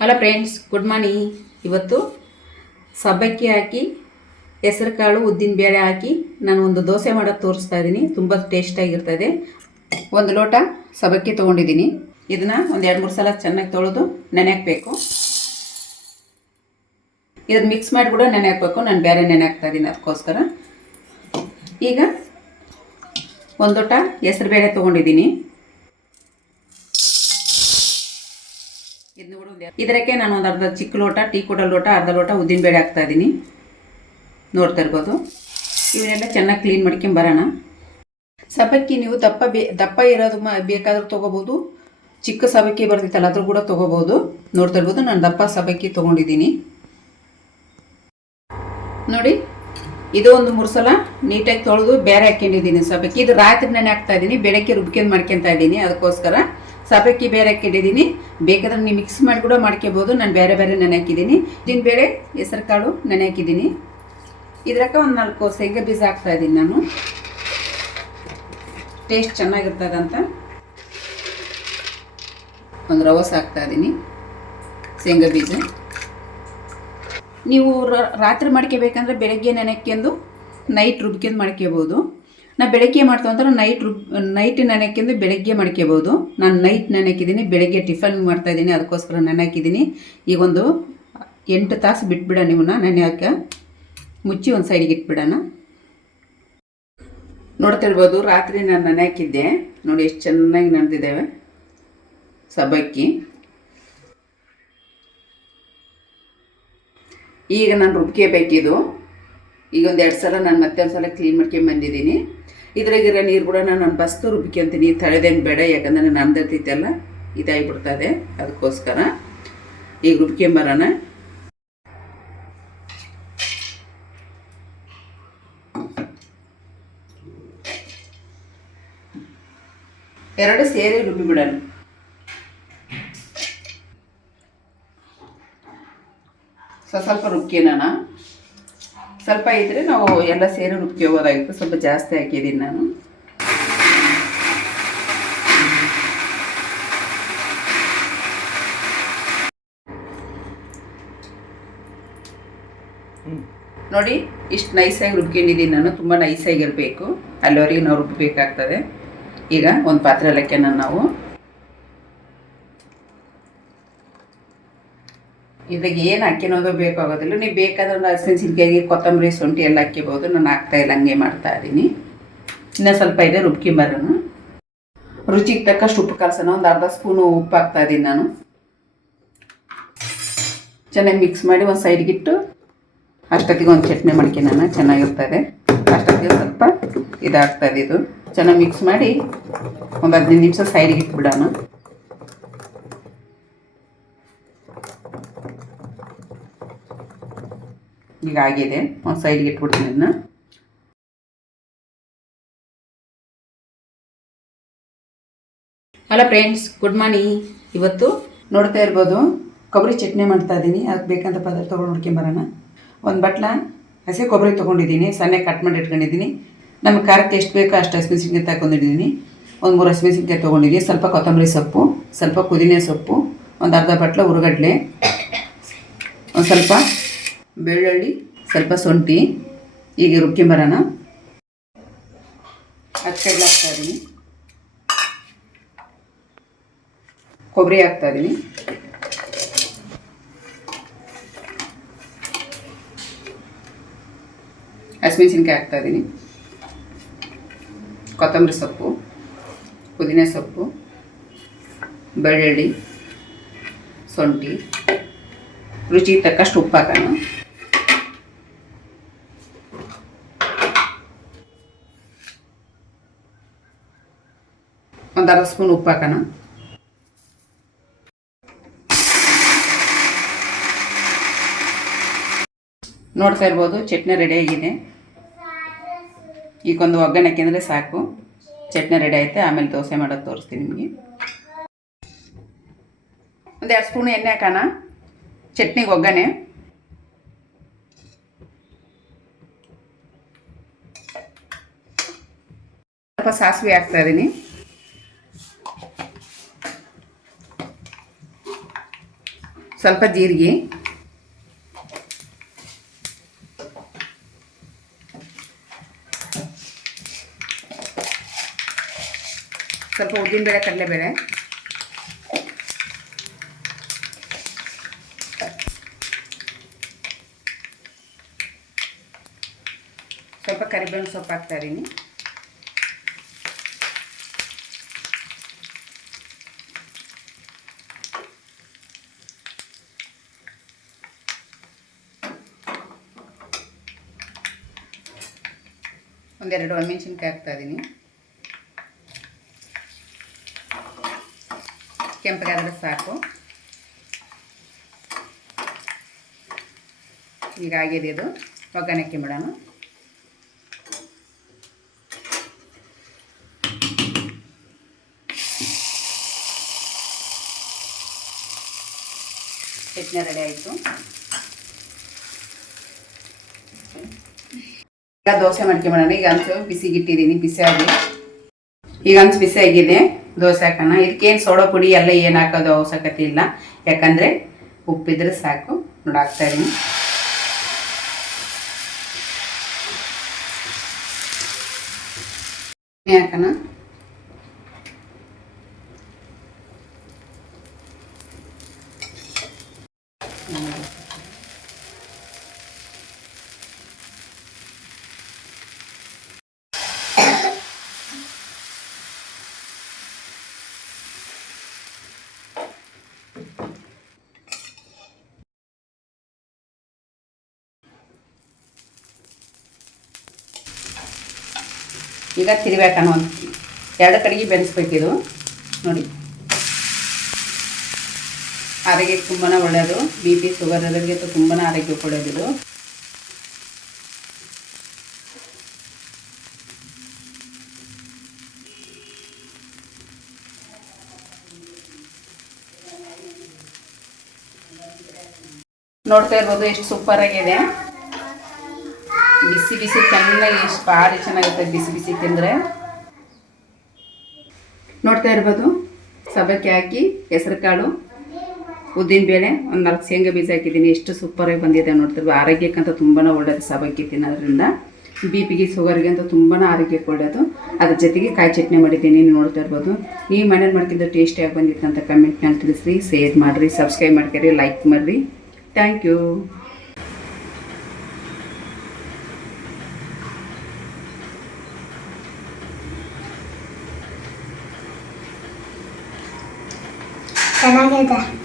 Hello friends, good morning. ಇವತ್ತು ಸಬ್ಬಕ್ಕಿ ಹಾಕಿ ಹೆಸರು ಕಾಳು ಉದ್ದಿನ ಬೇಳೆ ಹಾಕಿ ನಾನು ಒಂದು ದೋಸೆ ಮಾಡೋದು ತೋರಿಸ್ತಾ ಇದ್ದೀನಿ. ತುಂಬ ಟೇಸ್ಟಾಗಿರ್ತದೆ. ಒಂದು ಲೋಟ ಸಬ್ಬಕ್ಕಿ ತೊಗೊಂಡಿದ್ದೀನಿ. ಇದನ್ನು ಒಂದು 2-3 ಸಲ ಚೆನ್ನಾಗಿ ತೊಳೆದು ನೆನೆ ಹಾಕಬೇಕು. ಇದನ್ನು ಮಿಕ್ಸ್ ಮಾಡಿ ಕೂಡ ನೆನೆ ಹಾಕಬೇಕು. ನಾನು ಬೇರೆ ನೆನೆ ಹಾಕ್ತಾ ಇದ್ದೀನಿ, ಅದಕ್ಕೋಸ್ಕರ. ಈಗ ಒಂದು ಲೋಟ ಹೆಸರು ಬೇಳೆ ತೊಗೊಂಡಿದ್ದೀನಿ. ಇದಕ್ಕೆ ನಾನು ಒಂದು ಅರ್ಧ ಚಿಕ್ಕ ಲೋಟ, ಟೀ ಕುಡೋ ಲೋಟ, ಅರ್ಧ ಲೋಟ ಉದ್ದಿನ ಬೇಳೆ ಹಾಕ್ತಾ ಇದ್ದೀನಿ. ನೋಡ್ತಾ ಇರ್ಬೋದು. ಇವನ್ನೆಲ್ಲ ಚೆನ್ನಾಗಿ ಕ್ಲೀನ್ ಮಾಡ್ಕೊಂಬರೋಣ. ಸಬ್ಬಕ್ಕಿ ನೀವು ದಪ್ಪ ಇರೋದು ಬೇಕಾದ್ರೂ ತೊಗೋಬೋದು. ಚಿಕ್ಕ ಸಬ್ಬಕ್ಕಿ ಬರ್ತಿತ್ತಲ್ಲ ಅದ್ರ ಕೂಡ ತೊಗೋಬೋದು. ನೋಡ್ತಾ ಇರ್ಬೋದು, ನಾನು ದಪ್ಪ ಸಬ್ಬಕ್ಕಿ ತೊಗೊಂಡಿದ್ದೀನಿ. ನೋಡಿ, ಇದು ಒಂದು 3 ಸಲ ನೀಟಾಗಿ ತೊಳೆದು ಬೇರೆ ಹಾಕ್ಕೊಂಡಿದ್ದೀನಿ ಸಬ್ಬಕ್ಕಿ. ಇದು ರಾತ್ರಿ ನೆನೆ ಹಾಕ್ತಾ ಇದ್ದೀನಿ, ಬೆಳಗ್ಗೆ ರುಬ್ಕೊಂಡು ಮಾಡ್ಕೊತಾ ಇದ್ದೀನಿ. ಅದಕ್ಕೋಸ್ಕರ ಸಬ್ಬಕ್ಕಿ ಬೇರೆ ಹಾಕ್ಕೊಂಡಿದ್ದೀನಿ. ಬೇಕಾದ್ರೆ ನೀವು ಮಿಕ್ಸ್ ಮಾಡಿ ಕೂಡ ಮಾಡ್ಕೋಬೋದು. ನಾನು ಬೇರೆ ಬೇರೆ ನೆನೆ ಹಾಕಿದ್ದೀನಿ. ಉದ್ದಿನ ಬೇಳೆ, ಹೆಸರು ಕಾಳು ನೆನೆ ಹಾಕಿದ್ದೀನಿ. ಇದಕ್ಕೆ ಒಂದು 4 ಶೇಂಗಾ ಬೀಜ ಹಾಕ್ತಾ ಇದ್ದೀನಿ. ನಾನು ಟೇಸ್ಟ್ ಚೆನ್ನಾಗಿರ್ತದಂತ ಒಂದು ರವಸ್ ಹಾಕ್ತಾ ಇದ್ದೀನಿ, ಶೇಂಗಾ ಬೀಜ. ನೀವು ರಾತ್ರಿ ಮಾಡ್ಕೋಬೇಕಂದ್ರೆ ಬೆಳಗ್ಗೆ ನೆನೆಕ್ಕೊಂಡು ನೈಟ್ ರುಬ್ಕೊಂಡು ಮಾಡ್ಕೋಬೋದು. ನಾ ಬೆಳಗ್ಗೆ ಮಾಡ್ತೀವಿ ಅಂದ್ರೆ ನೈಟ್ ನೆನೆಕ್ಕೊಂಡು ಬೆಳಗ್ಗೆ ಮಾಡ್ಕೋಬೋದು. ನಾನು ನೈಟ್ ನೆನೆಕಿದ್ದೀನಿ, ಬೆಳಗ್ಗೆ ಟಿಫನ್ ಮಾಡ್ತಾಯಿದ್ದೀನಿ. ಅದಕ್ಕೋಸ್ಕರ ನೆನೆಕಿದ್ದೀನಿ. ಈಗ ಒಂದು 8 ತಾಸು ಬಿಟ್ಬಿಡೋಣ. ಇವನ್ನ ನೆನೆ ಹಾಕಿ ಮುಚ್ಚಿ ಒಂದು ಸೈಡಿಗೆ ಇಟ್ಬಿಡೋಣ. ನೋಡ್ತಿರ್ಬೋದು, ರಾತ್ರಿ ನಾನು ನೆನೆ ಹಾಕಿದ್ದೆ. ನೋಡಿ ಎಷ್ಟು ಚೆನ್ನಾಗಿ ನೆನೆದಿದ್ದೇವೆ ಸಬ್ಬಕ್ಕಿ. ಈಗ ನಾನು ರುಬ್ಕೋಬೇಕಿದು. ಈಗ ಒಂದು 2 ಸಲ ನಾನು ಮತ್ತೆ ಒಂದು ಸಲ ಕ್ಲೀನ್ ಮಾಡ್ಕೊಂಡು ಬಂದಿದ್ದೀನಿ. ಇದ್ರಾಗಿರೋ ನೀರು ಕೂಡ ನಾನು ಬಸ್ತು ರುಬ್ಕೊಂತೀನಿ. ತಳೆದೇನು ಬೇಡ, ಯಾಕಂದರೆ ನಾನು ಅಂದರ್ತಿದ್ದೆಲ್ಲ ಇದಾಗಿಬಿಡ್ತದೆ. ಅದಕ್ಕೋಸ್ಕರ ಈಗ ರುಬ್ಕೊಂಬರೋಣ. ಎರಡು ಸೇರಿ ರುಬ್ಬಿಬಿಡೋಣ. ಸ್ವಲ್ಪ ರುಬ್ಕೋಣ. ಸ್ವಲ್ಪ ಇದ್ದರೆ ನಾವು ಎಲ್ಲ ಸೇರಿ ರುಬ್ಕೋಬೋದಾಗಿತ್ತು. ಸ್ವಲ್ಪ ಜಾಸ್ತಿ ಹಾಕಿದ್ದೀನಿ ನಾನು. ನೋಡಿ, ಇಷ್ಟು ನೈಸಾಗಿ ರುಬ್ಕೊಂಡಿದ್ದೀನಿ ನಾನು. ತುಂಬ ನೈಸಾಗಿರಬೇಕು, ಅಲ್ಲಿವರೆಗೆ ನಾವು ರುಬ್ಬಬೇಕಾಗ್ತದೆ. ಈಗ ಒಂದು ಪಾತ್ರೆಲಕ್ಕೆ ನಾವು ಇದಾಗ ಏನು ಹಾಕಿನೋದು ಬೇಕಾಗೋದಿಲ್ಲ. ನೀವು ಬೇಕಾದ್ರೆ ಹಸಿಮೆಣಸಿನ್ಕಾಯಿ, ಕೊತ್ತಂಬರಿ, ಶುಂಠಿ ಎಲ್ಲ ಹಾಕ್ಕೋಬೋದು. ನಾನು ಹಾಕ್ತಾಯಿಲ್ಲ, ಹಂಗೆ ಮಾಡ್ತಾ ಇದ್ದೀನಿ. ಇನ್ನೂ ಸ್ವಲ್ಪ ಇದೆ, ರುಬ್ಕೊಂಬರೋಣ. ರುಚಿಗೆ ತಕ್ಕಷ್ಟು ಉಪ್ಪು ಕಲಸೋಣ. ಒಂದು ಅರ್ಧ ಸ್ಪೂನು ಉಪ್ಪು ಹಾಕ್ತಾ ಇದ್ದೀನಿ ನಾನು. ಚೆನ್ನಾಗಿ ಮಿಕ್ಸ್ ಮಾಡಿ ಒಂದು ಸೈಡ್ಗಿಟ್ಟು ಅಷ್ಟೊತ್ತಿಗೆ ಒಂದು ಚಟ್ನಿ ಮಾಡ್ಕೊಳ್ಳೋಣ. ಚೆನ್ನಾಗಿರ್ತದೆ. ಅಷ್ಟೊತ್ತಿಗೆ ಸ್ವಲ್ಪ ಇದಾಗ್ತದೆ. ಇದು ಚೆನ್ನಾಗಿ ಮಿಕ್ಸ್ ಮಾಡಿ ಒಂದು 15 ನಿಮಿಷ ಸೈಡ್ಗೆ ಇಟ್ಬಿಡೋಣ. ಈಗ ಆಗಿದೆ, ಒಂದು ಸೈಡ್ಗೆ ಇಟ್ಬಿಡ್ತೀನಿ ಅದನ್ನ. Hello friends, good morning. ಇವತ್ತು ನೋಡ್ತಾ ಇರ್ಬೋದು, ಕೊಬ್ಬರಿ ಚಟ್ನಿ ಮಾಡ್ತಾ ಇದ್ದೀನಿ. ಅದಕ್ಕೆ ಬೇಕಂತ ಪದಾರ್ಥಗಳು ನೋಡ್ಕೊಂಬರೋಣ. ಒಂದು ಬಟ್ಲ ಹಸಿ ಕೊಬ್ಬರಿ ತೊಗೊಂಡಿದ್ದೀನಿ, ಸಣ್ಣ ಕಟ್ ಮಾಡಿ ಇಟ್ಕೊಂಡಿದ್ದೀನಿ. ನಮಗೆ ಖಾರಕ್ಕೆ ಎಷ್ಟು ಬೇಕೋ ಅಷ್ಟು ಹಸಿಮೆಣಸಿನ್ಕಾಯಿ ತಗೊಂಡಿದ್ದೀನಿ. ಒಂದು 3 ಹಸಿಮೆಣಸಿನ್ಕಾಯಿ ತೊಗೊಂಡಿದ್ದೀನಿ. ಸ್ವಲ್ಪ ಕೊತ್ತಂಬರಿ ಸೊಪ್ಪು, ಸ್ವಲ್ಪ ಪುದೀನ ಸೊಪ್ಪು, ಒಂದು ಅರ್ಧ ಬಟ್ಲ ಹುರುಗಡ್ಲೆ, ಒಂದು ಸ್ವಲ್ಪ ಬೆಳ್ಳುಳ್ಳಿ, ಸ್ವಲ್ಪ ಶುಂಠಿ. ಈಗ ರುಬ್ಕೊಂಬರೋಣ. ಅಚ್ಚಗಡ್ಲೆ ಹಾಕ್ತಾಯಿದ್ದೀನಿ, ಕೊಬ್ಬರಿ ಹಾಕ್ತಾಯಿದ್ದೀನಿ, ಹಸಿಮೆಣಸಿನ್ಕಾಯಿ ಹಾಕ್ತಾಯಿದ್ದೀನಿ, ಕೊತ್ತಂಬರಿ ಸೊಪ್ಪು, ಪುದೀನ ಸೊಪ್ಪು, ಬೆಳ್ಳುಳ್ಳಿ, ಶುಂಠಿ. ರುಚಿಗೆ ತಕ್ಕಷ್ಟು ಉಪ್ಪು ಹಾಕೋಣ. ಒಂದು ಅರ್ಧ ಸ್ಪೂನ್ ಉಪ್ಪು ಹಾಕೋಣ. ನೋಡ್ತಾ ಇರ್ಬೋದು, ಚಟ್ನಿ ರೆಡಿ ಆಗಿದೆ. ಈಗೊಂದು ಒಗ್ಗರಣೆ ಹಾಕಿದ್ರೆ ಸಾಕು, ಚಟ್ನಿ ರೆಡಿ ಆಯ್ತು. ಆಮೇಲೆ ದೋಸೆ ಮಾಡೋದು ತೋರಿಸ್ತೀನಿ ನಿಮಗೆ. ಒಂದು 2 ಸ್ಪೂನ್ ಎಣ್ಣೆ ಹಾಕೋಣ ಚಟ್ನಿಗೆ ಒಗ್ಗರಣೆ. ಸ್ವಲ್ಪ ಸಾಸಿವೆ ಹಾಕ್ತಾ ಇದ್ದೀನಿ, ಸ್ವಲ್ಪ ಜೀರಿಗೆ, ಸ್ವಲ್ಪ ಉದ್ದಿನಬೇಳೆ, ಕಡಲೆಬೇಳೆ, ಸ್ವಲ್ಪ ಕರಿಬೇವಿನ ಸೊಪ್ಪು ಹಾಕ್ತಾ ಇದ್ದೀನಿ. ಒಂದೆರಡು ಒಣಮೆಣಸಿನ್ಕಾಯಿ ಹಾಕ್ತಾ ಇದ್ದೀನಿ. ಕೆಂಪಗಾದರೆ ಸಾಕು. ಈಗ ಆಗಿದೆ, ಇದು ಒಗ್ಗರಣೆ ಮಾಡೋಣ. ಚಟ್ನಿ ರೆಡಿ ಆಯಿತು. ಈಗ ದೋಸೆ ಮಾಡ್ಕೊಂಬಿಡೋಣ. ಈಗ ಹಂಚು ಬಿಸಿಗಿಟ್ಟಿದ್ದೀನಿ, ಈಗ ಹಂಚು ಬಿಸಿ ಆಗಿದೆ. ದೋಸೆ ಹಾಕೋಣ. ಇದಕ್ಕೇನು ಸೋಡಾ ಪುಡಿ ಎಲ್ಲ ಏನು ಹಾಕೋದು ಅವಶ್ಯಕತೆ ಇಲ್ಲ, ಯಾಕಂದರೆ ಉಪ್ಪಿದ್ರೆ ಸಾಕು. ನೋಡಿ ಹಾಕ್ತಾ ಇದ್ದೀನಿ. ಹಾಕೋಣ. ಈಗ ತಿರುವಾಕೋಣ. ಒಂದು 2 ಕಡೆಗೆ ಬೆಳೆಸ್ಬೇಕಿದು. ನೋಡಿ, ಆರೋಗ್ಯಕ್ಕೆ ತುಂಬಾ ಒಳ್ಳೆಯದು. BP ಶುಗರ್ ಇರೋರಿಗೆ ತುಂಬಾ ಆರೋಗ್ಯಕ್ಕೆ ಒಳ್ಳೆಯದು. ನೋಡ್ತಾ ಇರ್ಬೋದು ಎಷ್ಟು ಸೂಪರ್ ಆಗಿದೆ. ಬಿಸಿ ಬಿಸಿ ಚೆನ್ನಾಗಿ ಎಷ್ಟು ಭಾರಿ ಚೆನ್ನಾಗಿರ್ತದೆ ಬಿಸಿ ಬಿಸಿ ತಿಂದರೆ. ನೋಡ್ತಾ ಇರ್ಬೋದು, ಸಬ್ಬಕ್ಕಿ ಹಾಕಿ, ಹೆಸರು ಕಾಳು, ಉದ್ದಿನಬೇಳೆ, ಒಂದು 4 ಶೇಂಗಾ ಬೀಜ ಹಾಕಿದ್ದೀನಿ. ಎಷ್ಟು ಸೂಪರಾಗಿ ಬಂದಿದೆ ನೋಡ್ತಿರ್ಬೋದು. ಆರೋಗ್ಯಕ್ಕಂತ ತುಂಬಾ ಒಳ್ಳೆಯದು ಸಬ್ಬಕ್ಕಿ ತಿನ್ನೋದ್ರಿಂದ. BP ಶುಗರ್ಗೆ ಅಂತ ತುಂಬಾ ಆರೋಗ್ಯಕ್ಕೆ ಒಳ್ಳೆಯದು. ಅದ್ರ ಜೊತೆಗೆ ಕಾಯಿ ಚಟ್ನಿ ಮಾಡಿದ್ದೀನಿ, ನೋಡ್ತಾ ಇರ್ಬೋದು. ನೀವು ಮನೇಲಿ ಮಾಡ್ತಿದ್ದು ಟೇಸ್ಟಿಯಾಗಿ ಬಂದಿತ್ತು ಅಂತ ಕಮೆಂಟ್ನಲ್ಲಿ ತಿಳಿಸ್ರಿ, ಶೇರ್ ಮಾಡಿರಿ, ಸಬ್ಸ್ಕ್ರೈಬ್ ಮಾಡ್ಕೊರಿ, ಲೈಕ್ ಮಾಡಿರಿ. Thank you. ಚೆನ್ನಾಗಿದೆ.